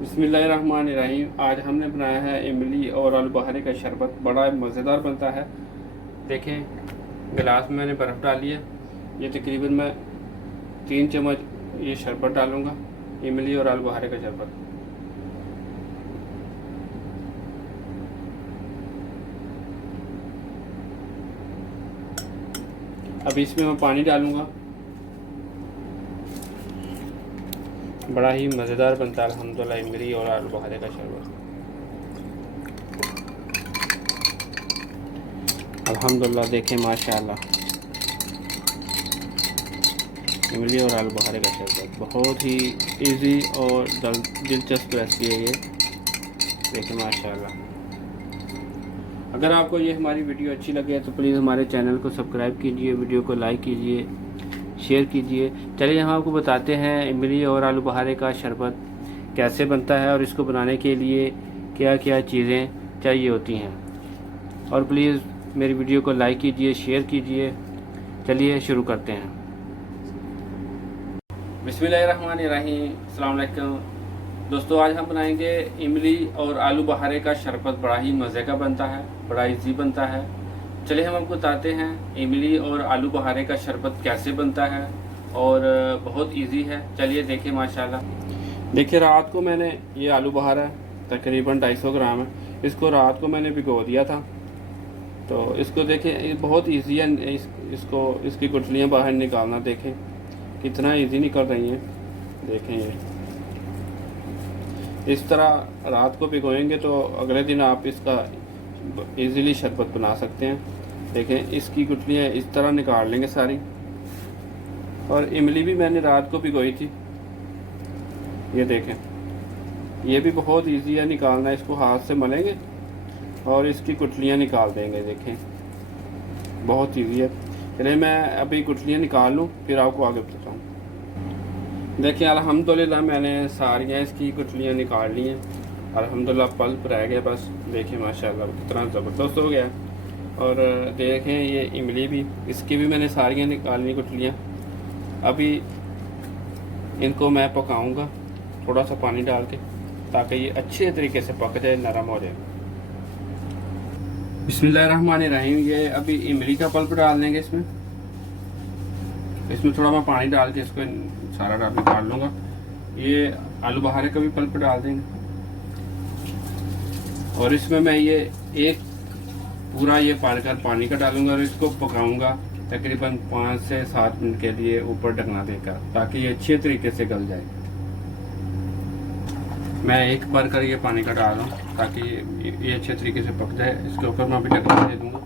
बिस्मिल्लाहिर्रहमानिर्रहीम। आज हमने बनाया है इमली और आलू बहारे का शरबत। बड़ा मज़ेदार बनता है। देखें, गिलास में मैंने बर्फ़ डाली है। ये तकरीबन मैं 3 चम्मच ये शरबत डालूँगा, इमली और आलू बहारे का शरबत। अब इसमें मैं पानी डालूँगा। बड़ा ही मज़ेदार बनता है अल्हम्दुलिल्लाह इमली और आलू बहारे का शरबत। अल्हम्दुलिल्लाह, देखें माशाअल्लाह, इमली और आलू बहारे का शरबत बहुत ही इजी और दिलचस्प रेसिपी है ये। देखें माशाअल्लाह। अगर आपको ये हमारी वीडियो अच्छी लगे तो प्लीज़ हमारे चैनल को सब्सक्राइब कीजिए, वीडियो को लाइक कीजिए, शेयर कीजिए। चलिए हम आपको बताते हैं इमली और आलू बहारे का शरबत कैसे बनता है और इसको बनाने के लिए क्या क्या चीज़ें चाहिए होती हैं। और प्लीज़ मेरी वीडियो को लाइक कीजिए, शेयर कीजिए। चलिए शुरू करते हैं। बिस्मिल्लाहिर्रहमानिर्रहीम। अस्सलाम वालेकुम दोस्तों, आज हम बनाएंगे इमली और आलू बहारे का शरबत। बड़ा ही मज़े का बनता है, बड़ा इजी बनता है। चलिए हम आपको बताते हैं इमली और आलू बहारे का शरबत कैसे बनता है और बहुत इजी है। चलिए देखें माशाल्लाह। देखिए, रात को मैंने ये आलू बहारा तकरीबन 250 ग्राम है, इसको रात को मैंने भिगो दिया था। तो इसको देखें, ये बहुत इजी है। इसको इसकी गुठलियाँ बाहर निकालना देखें कितना इजी निकल रही हैं। देखें, ये इस तरह रात को भिगोएंगे तो अगले दिन आप इसका इजीली शरबत बना सकते हैं। देखें, इसकी गुठलियाँ इस तरह निकाल लेंगे सारी। और इमली भी मैंने रात को भिगोई थी। ये देखें, ये भी बहुत इजी है निकालना। इसको हाथ से मलेंगे और इसकी गुठलियाँ निकाल देंगे। देखें, बहुत इजी है। चलिए मैं अभी गुठलियाँ निकाल लूँ, फिर आपको आगे बताता हूँ। देखिए, अल्हम्दुलिल्लाह मैंने सारियाँ इसकी गुठलियाँ निकाल ली हैं। अल्हम्दुलिल्लाह पल्प रह गया बस। देखिए माशाल्लाह कितना ज़बरदस्त हो गया। और देखें, ये इमली भी, इसकी भी मैंने सारियाँ निकाल ली गुठलियाँ। अभी इनको मैं पकाऊंगा थोड़ा सा पानी डाल के, ताकि ये अच्छे तरीके से पक जाए, नरम हो जाए। बिस्मिल्लाहिर्रहमानिर्रहीम। ये अभी इमली का पल्प डाल देंगे इसमें थोड़ा मैं पानी डाल के इसको सारा निकाल लूँगा। ये आलू बहारे का भी पल्प डाल देंगे और इसमें मैं ये एक पूरा ये पानी का डालूंगा और इसको पकाऊंगा तकरीबन 5 से 7 मिनट के लिए ऊपर ढकना देकर, ताकि ये अच्छे तरीके से गल जाए। मैं एक बार कर ये पानी का डाल रहा हूँ ताकि ये अच्छे तरीके से पक जाए। इसके ऊपर मैं अभी ढकना दे दूँगा।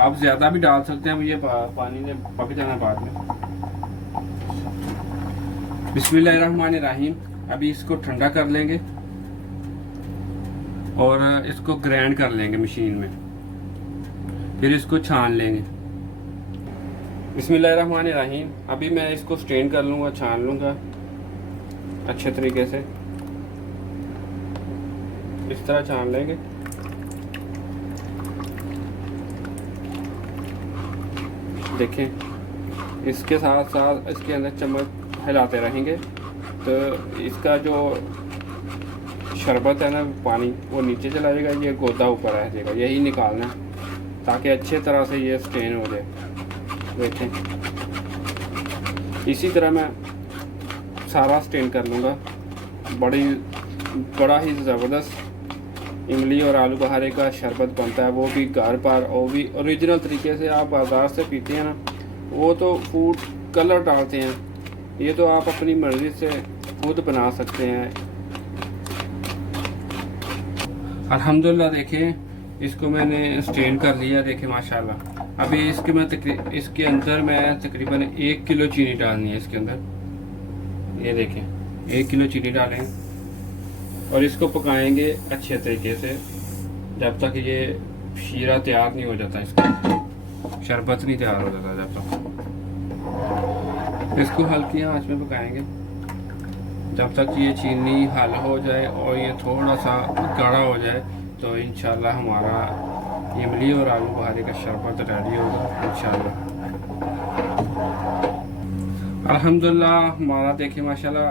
आप ज़्यादा भी डाल सकते हैं, ये पानी ने पक जाना बाद में। बिस्मिल्लाहिर्रहमानिर्रहीम। अभी इसको ठंडा कर लेंगे और इसको ग्राइंड कर लेंगे मशीन में, फिर इसको छान लेंगे। बिस्मिल्लाहिर्रहमानिर्रहीम। अभी मैं इसको स्ट्रेन कर लूँगा, छान लूँगा अच्छे तरीके से। इस तरह छान लेंगे। देखें, इसके साथ साथ इसके अंदर चम्मच हिलाते रहेंगे तो इसका जो शरबत है ना, पानी वो नीचे चला जाएगा, ये गोदा ऊपर आ जाएगा। यही निकालना है ताकि अच्छे तरह से ये स्टेन हो जाए। देखें, इसी तरह मैं सारा स्टेन कर लूँगा। बड़ा ही ज़बरदस्त इमली और आलू बहारे का शरबत बनता है, वो भी घर पर, और भी ओरिजिनल तरीके से। आप बाज़ार से पीते हैं ना, वो तो फूड कलर डालते हैं, ये तो आप अपनी मर्ज़ी से खुद बना सकते हैं। अल्हम्दुलिल्लाह देखें, इसको मैंने स्टेन कर लिया। देखें माशाल्लाह। अभी इसके अंदर मैं तकरीबन 1 किलो चीनी डालनी है इसके अंदर। ये देखें, 1 किलो चीनी डालें और इसको पकाएंगे अच्छे तरीके से जब तक ये शीरा तैयार नहीं हो जाता, इसका शरबत नहीं तैयार हो जाता जब तक। इसको हल्की आंच में पकाएंगे जब तक ये चीनी हल हो जाए और ये थोड़ा सा गाढ़ा हो जाए। तो इंशाल्लाह हमारा इमली और आलू बहारे का शरबत रेडी होगा इंशाल्लाह। अल्हम्दुलिल्लाह हमारा देखिए माशाल्लाह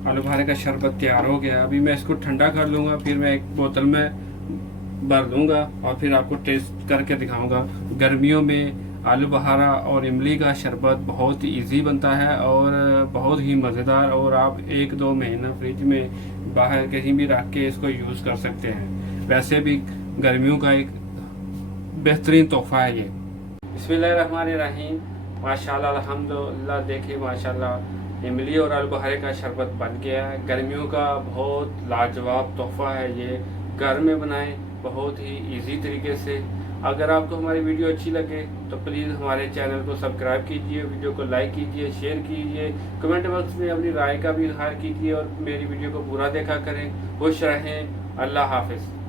आलू बुखारे का शरबत तैयार हो गया। अभी मैं इसको ठंडा कर लूँगा, फिर मैं एक बोतल में भर दूँगा और फिर आपको टेस्ट करके दिखाऊँगा। गर्मियों में आलू बुखारा और इमली का शरबत बहुत इजी बनता है और बहुत ही मज़ेदार, और आप 1-2 महीना फ्रिज में बाहर कहीं भी रख के इसको यूज़ कर सकते हैं। वैसे भी गर्मियों का एक बेहतरीन तोहफ़ा है ये। बिस्मिल्लाहिर्रहमानिर्रहीम। माशाल्लाह अल्हम्दुलिल्लाह, देखिए माशाल्लाह इमली और आलू बुखारे का शरबत बन गया है। गर्मियों का बहुत लाजवाब तोहफ़ा है ये। घर में बनाएं बहुत ही इजी तरीके से। अगर आपको हमारी वीडियो अच्छी लगे तो प्लीज़ हमारे चैनल को सब्सक्राइब कीजिए, वीडियो को लाइक कीजिए, शेयर कीजिए, कमेंट बॉक्स में अपनी राय का भी इजहार कीजिए और मेरी वीडियो को पूरा देखा करें। खुश रहें। अल्लाह हाफिज़।